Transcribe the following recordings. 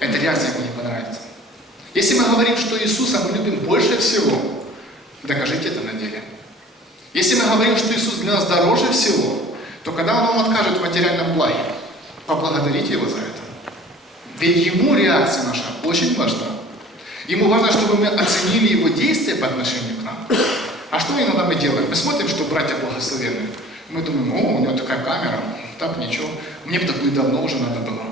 эта реакция ему не понравится. Если мы говорим, что Иисуса мы любим больше всего, докажите это на деле. Если мы говорим, что Иисус для нас дороже всего, то когда Он вам откажет в материальном благе, поблагодарите Его за это. Ведь Ему реакция наша очень важна. Ему важно, чтобы мы оценили Его действия по отношению к нам. А что иногда мы делаем? Мы смотрим, что братья благословенны. Мы думаем, о, у него такая камера, так ничего. Мне бы такую давно уже надо было.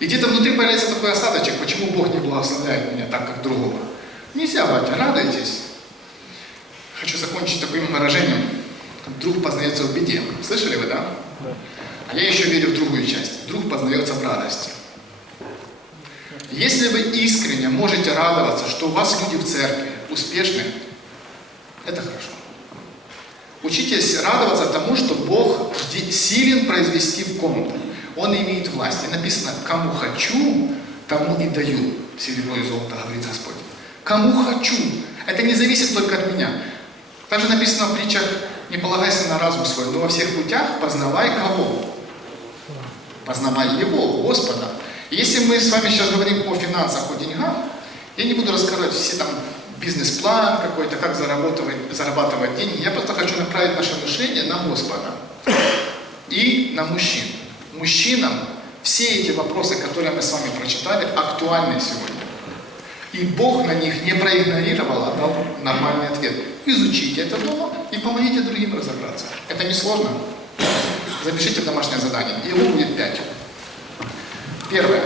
И где-то внутри появляется такой осадочек, почему Бог не благословляет меня так, как другого. Нельзя, братья, радуйтесь. Хочу закончить таким выражением. Друг познается в беде. Слышали вы, да? А я еще верю в другую часть. Друг познается в радости. Если вы искренне можете радоваться, что у вас люди в церкви успешны, это хорошо. Учитесь радоваться тому, что Бог силен произвести в ком-то. Он имеет власть. И написано, кому хочу, тому и даю. Серебро и золото, говорит Господь. Кому хочу. Это не зависит только от меня. Также написано в притчах, не полагайся на разум свой, но во всех путях познавай кого? Познавай Его, Господа. И если мы с вами сейчас говорим о финансах, о деньгах, я не буду рассказывать все там бизнес-план какой-то, как зарабатывать, зарабатывать деньги. Я просто хочу направить наше мышление на Господа и на мужчин. Мужчинам все эти вопросы, которые мы с вами прочитали, актуальны сегодня. И Бог на них не проигнорировал, а дал нормальный ответ. Изучите это дома и помогите другим разобраться. Это не сложно. Запишите домашнее задание. Его будет пять. Первое.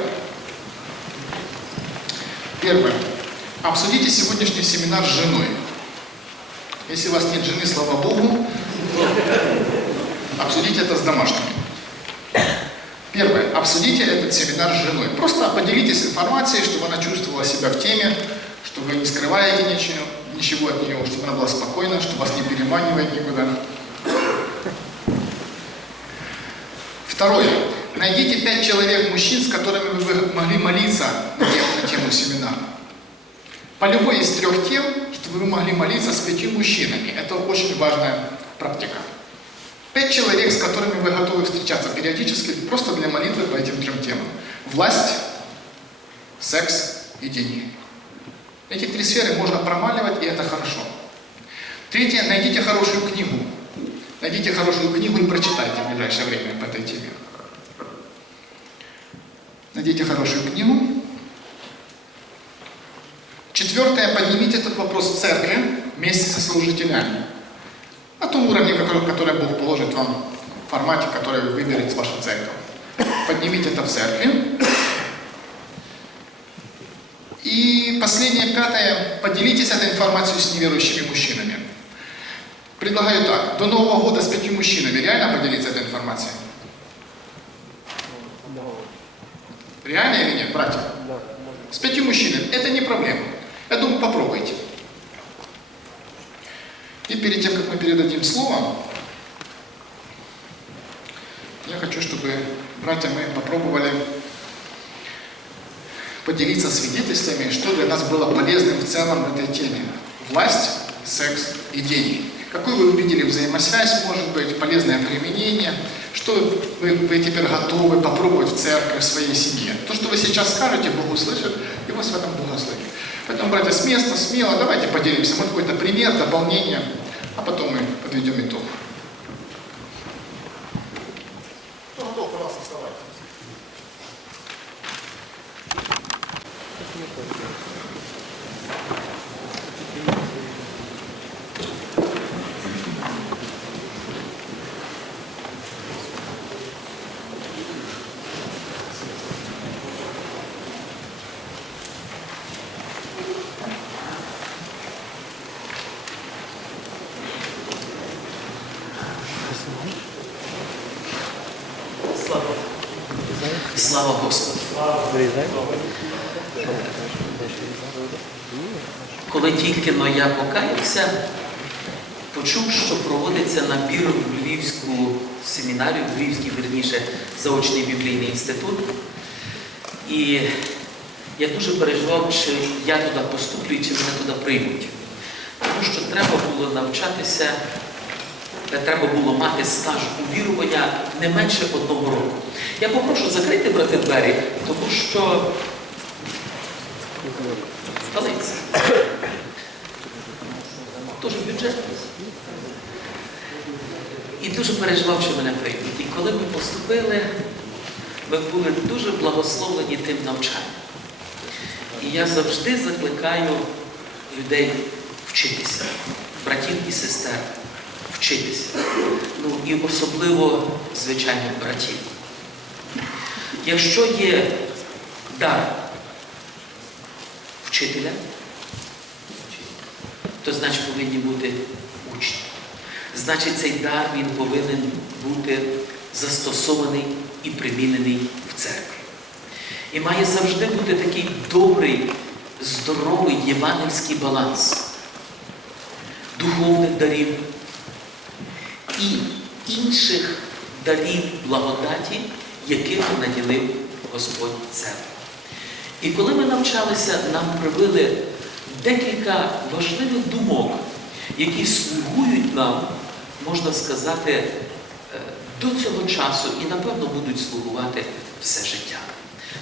Первое. Обсудите сегодняшний семинар с женой. Если у вас нет жены, слава Богу, обсудите это с домашними. Первое. Обсудите этот семинар с женой. Просто поделитесь информацией, чтобы она чувствовала себя в теме, что вы не скрываете ничего, ничего от нее, чтобы она была спокойна, что вас не переманивает никуда. Второе. Найдите пять человек мужчин, с которыми вы могли молиться на тему, на тему семинара. По любой из трех тем, чтобы вы могли молиться с пятью мужчинами. Это очень важная практика. Пять человек, с которыми вы готовы встречаться периодически, просто для молитвы по этим трем темам. Власть, секс и деньги. Эти три сферы можно промаливать, и это хорошо. Третье, найдите хорошую книгу. Найдите хорошую книгу и прочитайте в ближайшее время по этой теме. Найдите хорошую книгу. Четвертое, поднимите этот вопрос в церкви вместе со служителями. Том уровне, который, который Бог положит вам в формате, который выберет ваша церковь. Поднимите это в церкви. И последнее, пятое, поделитесь этой информацией с неверующими мужчинами. Предлагаю так, до Нового года с пятью мужчинами реально поделиться этой информацией? Реально или нет, братья? С пятью мужчинами. Это не проблема. Я думаю, попробуйте. И перед тем, как мы передадим слово, я хочу, чтобы, братья, мы попробовали поделиться свидетельствами, что для нас было полезным в целом в этой теме. Власть, секс и деньги. Какую вы увидели взаимосвязь, может быть, полезное применение, что вы, вы теперь готовы попробовать в церкви, в своей семье. То, что вы сейчас скажете, Бог услышит и вас в этом благословит. Поэтому, братья, с места, смело, давайте поделимся. Мы какой-то пример, дополнение, а потом мы подведем итог. Слава Господу. Коли тільки но я покаявся, почув, що проводиться набір в Львівську семінарію, в Львівський, верніше, заочний біблійний інститут. І я дуже переживав, чи я туди поступлю чи мене туди приймуть. Тому що треба було навчатися треба було мати стаж увірування не менше одного року. Я попрошу закрити брати двері, тому що столиця. Тож бюджет. І дуже переживав, що мене приймуть. І коли ми поступили, ми були дуже благословлені тим навчанням. І я завжди закликаю людей вчитися, братів і сестер, вчитися. Ну і особливо, звичайно, братів. Якщо є дар вчителя, то значить повинні бути учні. Значить, цей дар він повинен бути застосований і примінений в церкві. І має завжди бути такий добрий, здоровий євангельський баланс духовних дарів і інших дарів благодаті, якими наділив Господь церкву. І коли ми навчалися, нам привели декілька важливих думок, які слугують нам, можна сказати, е, до цього часу і, напевно, будуть слугувати все життя.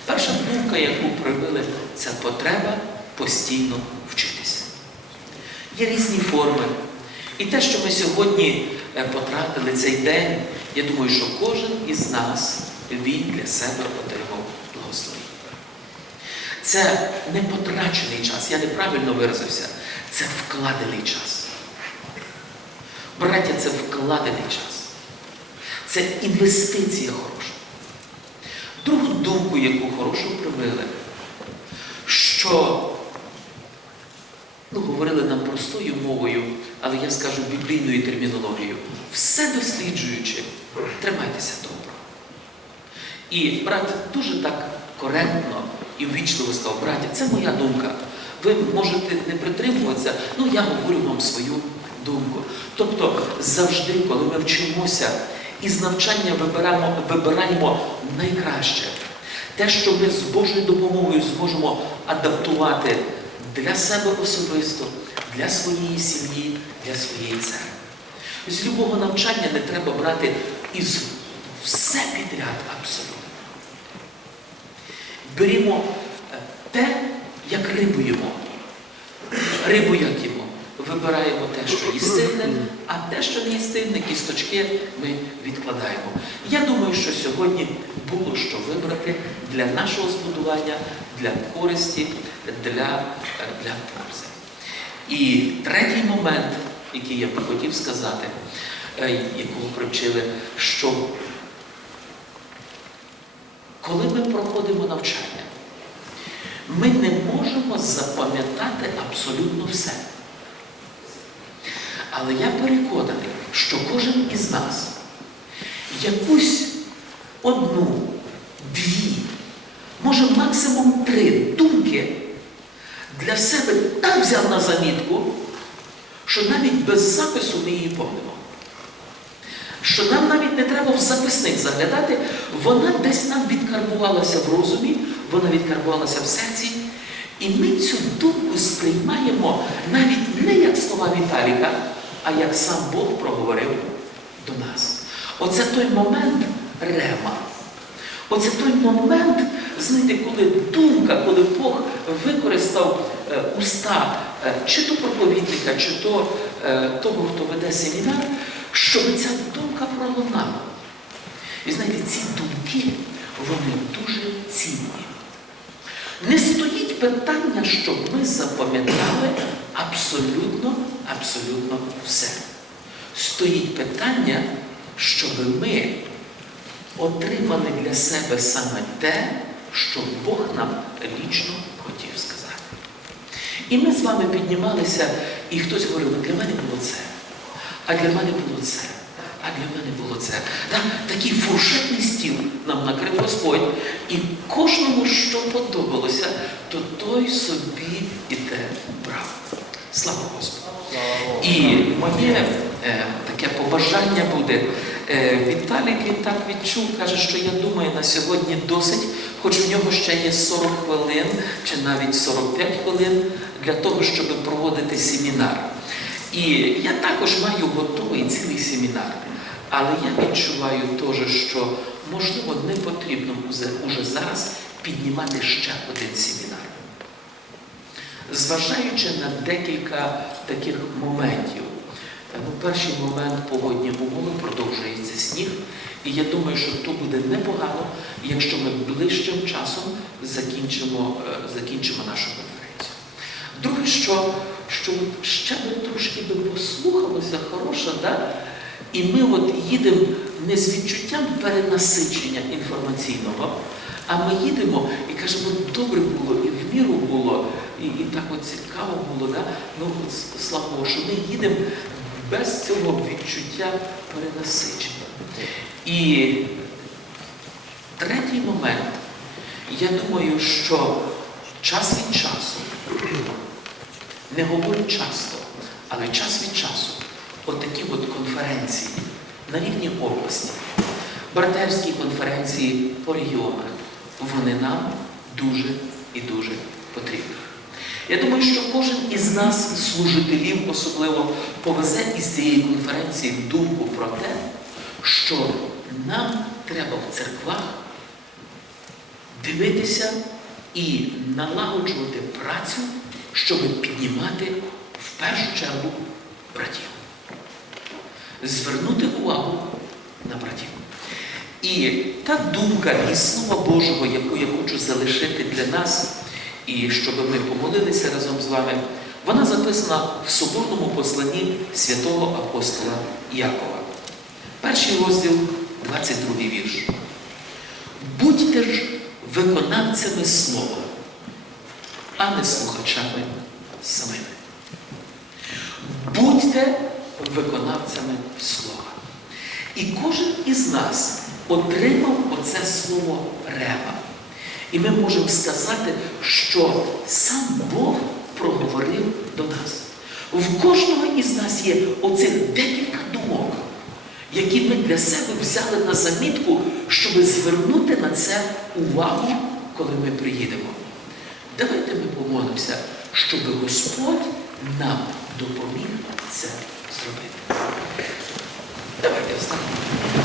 Перша думка, яку привели, це потреба постійно вчитися. Є різні форми. І те, що ми сьогодні потратили цей день, я думаю, що кожен із нас він для себе отримав благословення. Це не потрачений час, я неправильно виразився, це вкладений час. Браття, це вкладений час. Це інвестиція хороша. Другу думку, яку хорошу привели, що ну, говорили нам простою мовою, але я скажу біблійною термінологією, все досліджуючи, тримайтеся добре. І брат дуже так коректно і ввічливо сказав, браті, це моя думка. Ви можете не притримуватися, ну я говорю вам свою думку. Тобто завжди, коли ми вчимося і з навчання вибираємо, вибираємо найкраще, те, що ми з Божою допомогою зможемо адаптувати для себе особисто, для своєї сім'ї, для своєї церкви. З любого навчання не треба брати із все підряд абсолютно. Берімо е, те, як рибу їмо. Рибу як їмо. Вибираємо те, що їстивне, а те, що не їстивне, кісточки ми відкладаємо. Я думаю, що сьогодні було що вибрати для нашого збудування, для користі, для, е, для пользи. І третій момент, який я би хотів сказати, е, якого привчили, що коли ми проходимо навчання, ми не можемо запам'ятати абсолютно все. Але я переконаний, що кожен із нас якусь одну, дві, може максимум три думки для себе так взяв на замітку, що навіть без запису ми її помнимо що нам навіть не треба в записник заглядати, вона десь нам відкарбувалася в розумі, вона відкарбувалася в серці. І ми цю думку сприймаємо навіть не як слова Віталіка, а як сам Бог проговорив до нас. Оце той момент рема. Оце той момент, знаєте, коли думка, коли Бог використав е, уста чи то проповідника, чи то е, того, хто веде семінар, щоб ця думка пролунала. І знаєте, ці думки, вони дуже цінні. Не стоїть питання, щоб ми запам'ятали абсолютно, абсолютно все. Стоїть питання, щоб ми отримали для себе саме те, що Бог нам лічно хотів сказати. І ми з вами піднімалися, і хтось говорив, «Ну, для мене було це, а для мене було це, а для мене було це. Так, такий фуршетний стіл нам накрив Господь, і кожному, що подобалося, то той собі і те брав. Слава Господу! І моє е, таке побажання буде. Е, Віталік він так відчув, каже, що я думаю, на сьогодні досить, хоч в нього ще є 40 хвилин чи навіть 45 хвилин для того, щоб проводити семінар. І я також маю готовий цілий семінар. Але я відчуваю теж, що можливо не потрібно уже, зараз піднімати ще один семінар. Зважаючи на декілька таких моментів. Е, Ну, перший момент погодні умови продовжується сніг, і я думаю, що то буде непогано, якщо ми ближчим часом закінчимо, е, закінчимо нашу. Друге, що, що ще би трошки би послухалося хороше, да? і ми от їдемо не з відчуттям перенасичення інформаційного, а ми їдемо і кажемо, добре було, і в міру було, і, і так от цікаво було. Да? Ну, от, слава Богу, що ми їдемо без цього відчуття перенасичення. І третій момент, я думаю, що час від часу, не говорю часто, але час від часу, отакі от конференції на рівні області, братерські конференції по регіонах, вони нам дуже і дуже потрібні. Я думаю, що кожен із нас, служителів особливо, повезе із цієї конференції думку про те, що нам треба в церквах дивитися і налагоджувати працю, щоб піднімати в першу чергу братів. Звернути увагу на братів. І та думка із Слова Божого, яку я хочу залишити для нас, і щоб ми помолилися разом з вами, вона записана в соборному посланні святого апостола Якова. Перший розділ, 22 вірш. Будьте ж виконавцями слова, а не слухачами самими. Будьте виконавцями слова. І кожен із нас отримав оце слово рева. І ми можемо сказати, що сам Бог проговорив до нас. В кожного із нас є оцих декілька думок, які ми для себе взяли на замітку, щоб звернути на це увагу, коли ми приїдемо. Давайте ми помолимося, щоб Господь нам допоміг це зробити. Давайте встанемо.